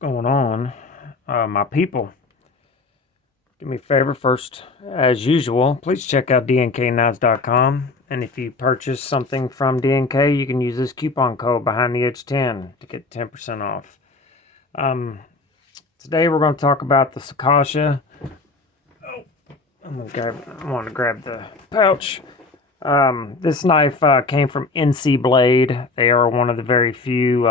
Going on, my people? Do me a favor first, as usual, please check out DNKKnives.com. And if you purchase something from DNK, you can use this coupon code behind the edge 10 to get 10% off. Today we're going to talk about the Sokosha. Oh, I want to grab the pouch. This knife came from NC Blade. They are one of the very few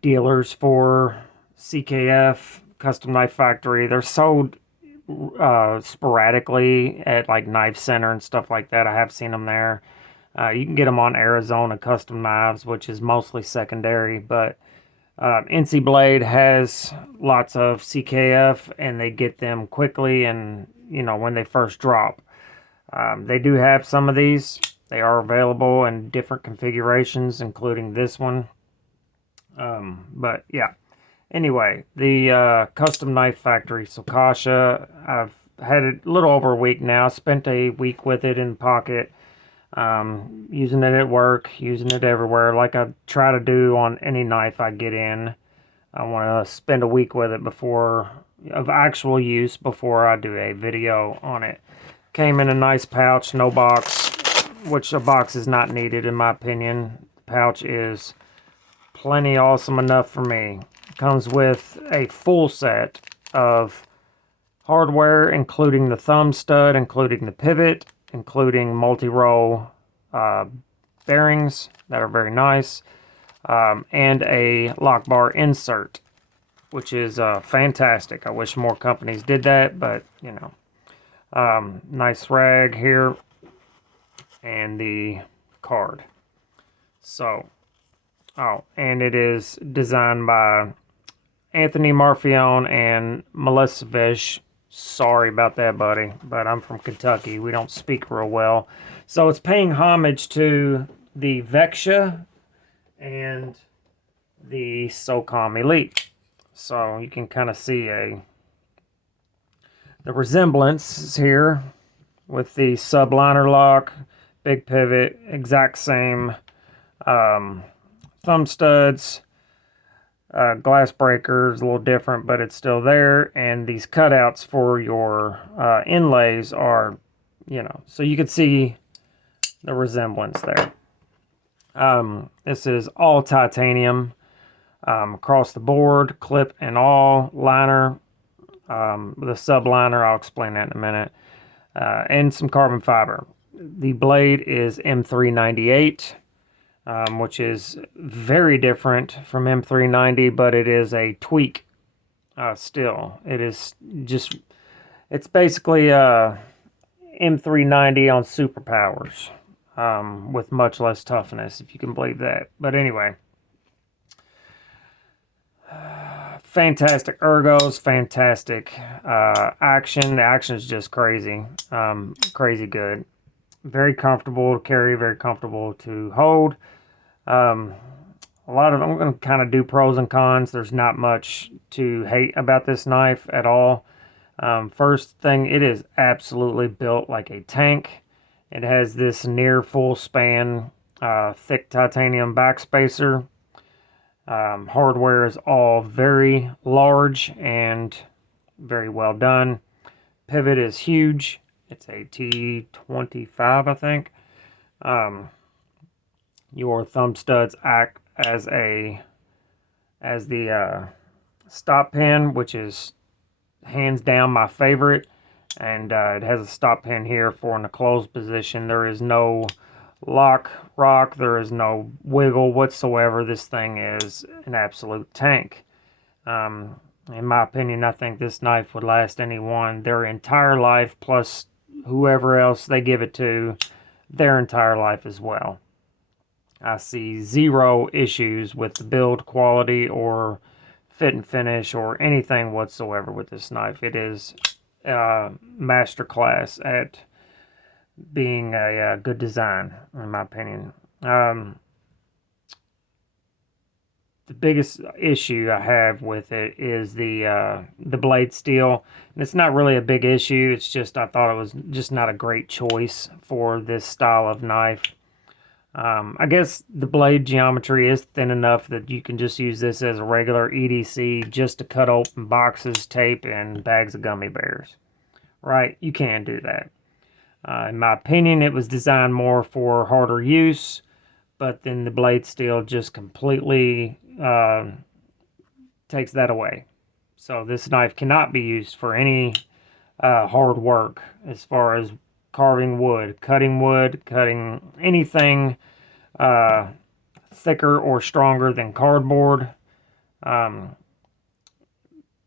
dealers for CKF, Custom Knife Factory. They're sold sporadically at like Knife Center and stuff like that. I have seen them there. You can get them on Arizona Custom Knives, which is mostly secondary, but NC Blade has lots of CKF and they get them quickly and, you know, when they first drop. They do have some of these. They are available in different configurations, including this one. But yeah, anyway, the Custom Knife Factory Sokosha, I've had it a little over a week now. Spent a week with it in pocket, using it at work, using it everywhere, like I try to do on any knife I get in. I want to spend a week with it of actual use before I do a video on it. Came in a nice pouch, no box, which a box is not needed in my opinion. The pouch is plenty awesome enough for me. Comes with a full set of hardware, including the thumb stud, including the pivot, including multi-row bearings that are very nice, and a lock bar insert, which is fantastic. I wish more companies did that, but you know, nice rag here and the card. So, oh, and it is designed by Anthony Marfione and Melissa Vish. Sorry about that, buddy, but I'm from Kentucky. We don't speak real well. So it's paying homage to the Vexia and the SOCOM Elite. So you can kind of see the resemblance here with the subliner lock, big pivot, exact same thumb studs, glass breakers, a little different, but it's still there. And these cutouts for your inlays are, you know, so you can see the resemblance there. This is all titanium across the board, clip and all, liner, the subliner, I'll explain that in a minute, and some carbon fiber. The blade is M398. Which is very different from M390, but it is a tweak still. It is just, it's basically M390 on superpowers with much less toughness, if you can believe that. But anyway, fantastic ergos, fantastic action. The action is just crazy, crazy good. Very comfortable to carry, very comfortable to hold. I'm going to kind of do pros and cons. There's not much to hate about this knife at all. First thing, it is absolutely built like a tank. It has this near full span, thick titanium backspacer. Hardware is all very large and very well done. Pivot is huge. It's a T25, I think. Your thumb studs act as the stop pin, which is hands down my favorite. And it has a stop pin here for in the closed position. There is no rock, there is no wiggle whatsoever. This thing is an absolute tank. In my opinion, I think this knife would last anyone their entire life, plus whoever else they give it to their entire life as well. I see zero issues with the build quality or fit and finish or anything whatsoever with this knife. It is masterclass at being a good design, in my opinion. The biggest issue I have with it is the blade steel. And it's not really a big issue. It's just I thought it was just not a great choice for this style of knife. I guess the blade geometry is thin enough that you can just use this as a regular EDC just to cut open boxes, tape, and bags of gummy bears. Right? You can do that. In my opinion, it was designed more for harder use, but then the blade steel just completely takes that away. So this knife cannot be used for any hard work as far as carving wood, cutting anything thicker or stronger than cardboard.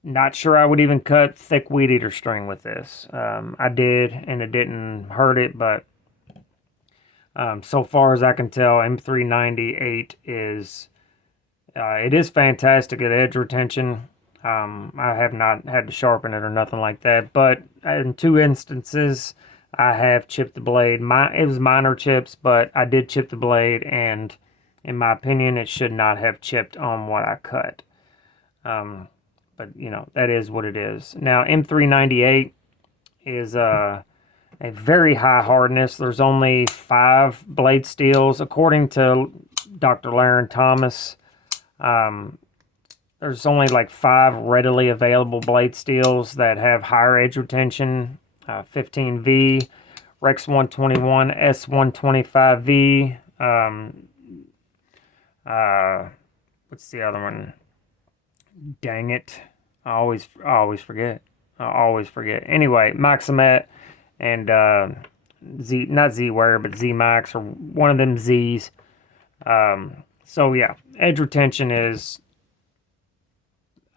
Not sure I would even cut thick weed eater string with this. I did, and it didn't hurt it, but so far as I can tell, M398 is it is fantastic at edge retention. I have not had to sharpen it or nothing like that, but in 2 instances, I have chipped the blade. It was minor chips, but I did chip the blade, and in my opinion, it should not have chipped on what I cut. But you know, that is what it is. Now, M398 is a very high hardness. There's only 5 blade steels, according to Dr. Laren Thomas. There's only like 5 readily available blade steels that have higher edge retention. 15V, Rex 121, S125V. What's the other one? Dang it! I always forget. I always forget. Anyway, Maximet and not Z-Ware, but Z-Max, or one of them Z's. So yeah, edge retention is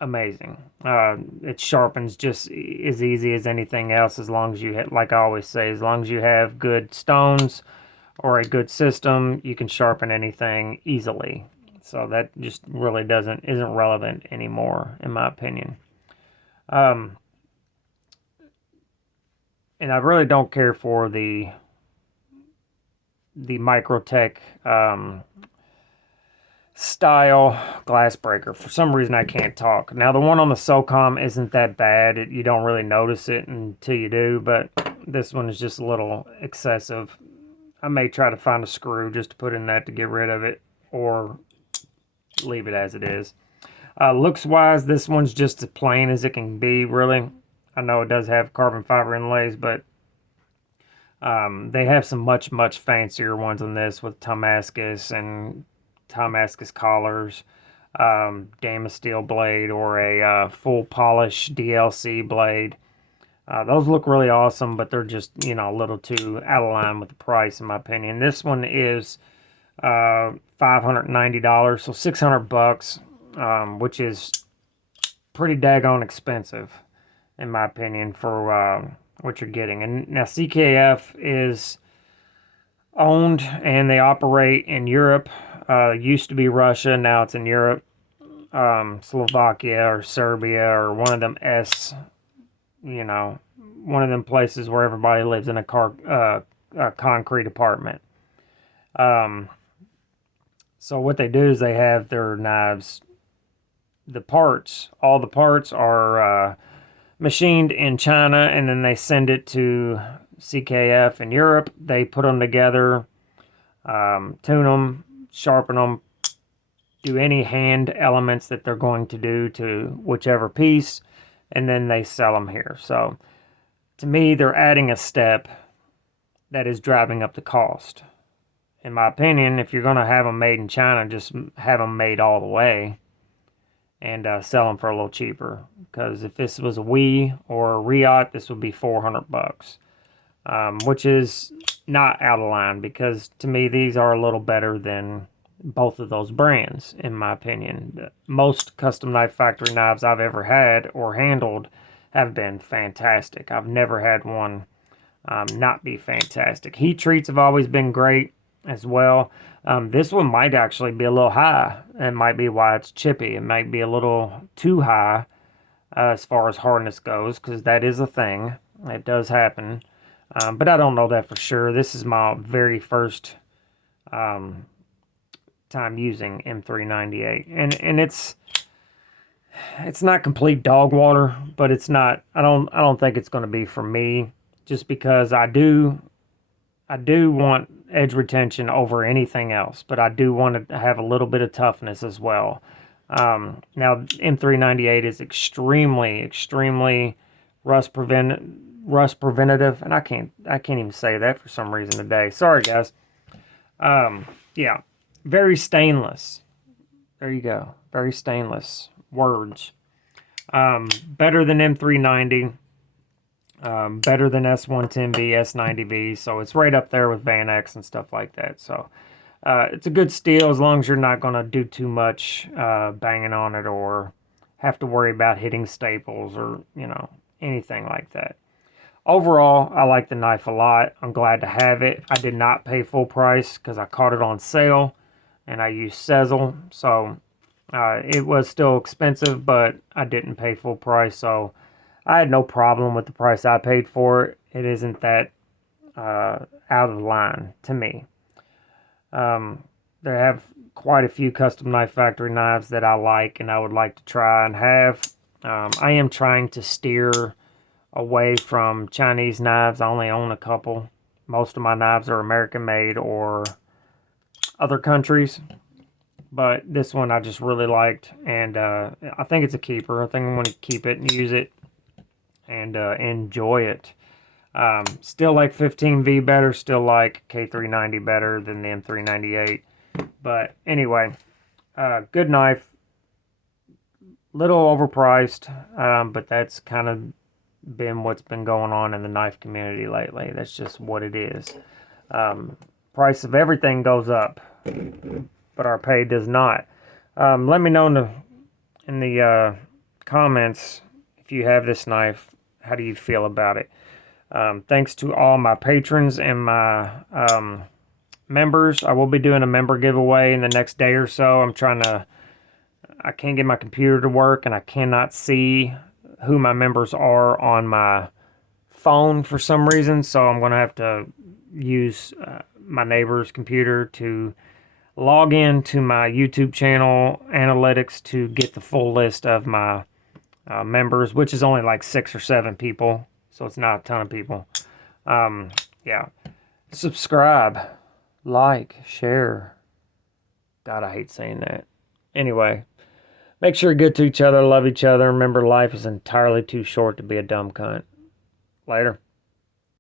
amazing. It sharpens just as easy as anything else, as long as you, like I always say, as long as you have good stones or a good system, you can sharpen anything easily. So that just really isn't relevant anymore, in my opinion. And I really don't care for the Microtech style glass breaker. For some reason, I can't talk. Now, the one on the SOCOM isn't that bad. You don't really notice it until you do, but this one is just a little excessive. I may try to find a screw just to put in that to get rid of it, or leave it as it is. Looks wise, this one's just as plain as it can be, really. I know it does have carbon fiber inlays, but they have some much fancier ones than this, with Damascus and Damascus collars, Damascus steel blade, or a full polish DLC blade. Those look really awesome, but they're just, you know, a little too out of line with the price, in my opinion. This one is $590, so $600, which is pretty daggone expensive, in my opinion, for what you're getting. And now CKF is owned and they operate in Europe. Used to be Russia, now it's in Europe. Slovakia or Serbia, or one of them you know, one of them places where everybody lives in a concrete apartment. So what they do is they have their knives, all the parts are machined in China, and then they send it to CKF in Europe. They put them together, tune them, sharpen them, do any hand elements that they're going to do to whichever piece, and then they sell them here. So to me, they're adding a step that is driving up the cost. In my opinion, if you're going to have them made in China, just have them made all the way and sell them for a little cheaper. Because if this was a Wii or a Reackon, this would be $400, which is not out of line, because to me these are a little better than both of those brands, in my opinion. Most custom Knife Factory knives I've ever had or handled have been fantastic. I've never had one not be fantastic. Heat treats have always been great as well. This one might actually be a little high. It might be why it's chippy. It might be a little too high as far as hardness goes, because that is a thing. It does happen. But I don't know that for sure. This is my very first time using M398, and it's not complete dog water, but it's not. I don't think it's going to be for me, just because I do want edge retention over anything else, but I do want to have a little bit of toughness as well. Now, M398 is extremely rust preventative, and I can't even say that for some reason today. Sorry, guys. Yeah, very stainless. There you go. Very stainless. Words. Better than M390. Better than S110V, S90V. So it's right up there with Van X and stuff like that. So it's a good steel as long as you're not going to do too much banging on it or have to worry about hitting staples or, you know, anything like that. Overall, I like the knife a lot. I'm glad to have it. I did not pay full price because I caught it on sale and I used Sezzle. So it was still expensive, but I didn't pay full price. So I had no problem with the price I paid for it. It isn't that out of line to me. They have quite a few custom Knife Factory knives that I like and I would like to try and have. I am trying to steer away from Chinese knives. I only own a couple. Most of my knives are American made or other countries. But this one I just really liked, and I think it's a keeper. I think I'm going to keep it and use it and enjoy it. Still like 15V better, still like K390 better than the M398. But anyway, good knife. Little overpriced, but that's kind of been what's been going on in the knife community lately. That's just what it is. Price of everything goes up, but our pay does not. Let me know in the comments if you have this knife. How do you feel about it? Thanks to all my patrons and my members. I will be doing a member giveaway in the next day or so. I can't get my computer to work and I cannot see who my members are on my phone for some reason. So I'm going to have to use my neighbor's computer to log in to my YouTube channel analytics to get the full list of my members, which is only like 6 or 7 people. So it's not a ton of people. Yeah. Subscribe, like, share. God, I hate saying that. Anyway, make sure you're good to each other, love each other. Remember, life is entirely too short to be a dumb cunt. Later.